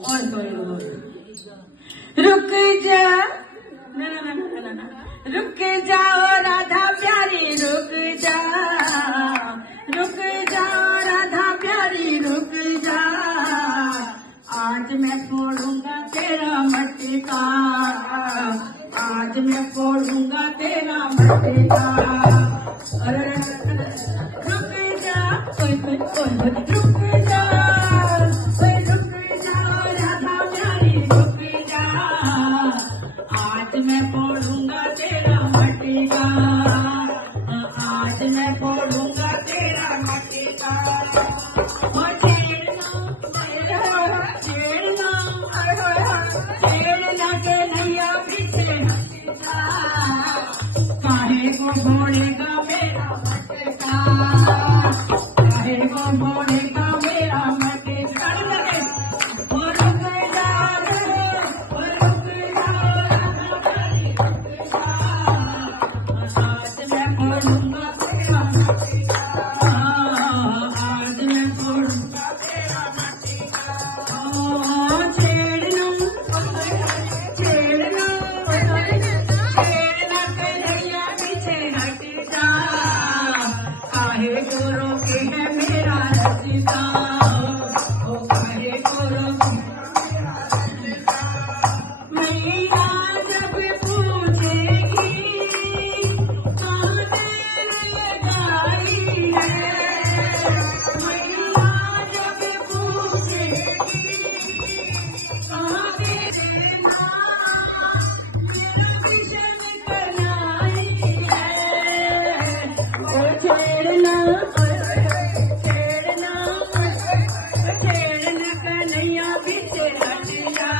और रुक जा, ना ना ना ना ना ना, रुक जाओ राधा प्यारी, रुक जा, रुक जा राधा प्यारी, रुक जा। आज मैं फोड़ूंगा तेरा मटका, आज मैं फोड़ूंगा तेरा मटका। अरे रुक जा, रुक जा, रुक जा राधा प्यारी, रुक जा। आज मैं फोड़ूंगा तेरा मटका, आज मैं फोड़ूंगा तेरा मटका। छेड़ना के नैया पीछे काहे को फोड़ेगा मेरा मटका, काहे को फोड़ेगा मेरा मटका। और रुक जा, और रुक जा, आज मैं फोड़ूंगा तेरा मटका, आज मैं फोड़ूंगा तेरा मटका। छेड़ना कन्हैया पीछे हट जा, काहे को रोके है मेरा रसिका, ओ काहे को रोके मेरा रसिका। मैया जब पूछेगी कहाँ तेरे गाई है, मैया जब पूछेगी कहाँ तेरे छेड़ना, छेड़ना, छेड़ना कन्हैया पीछे हट जा,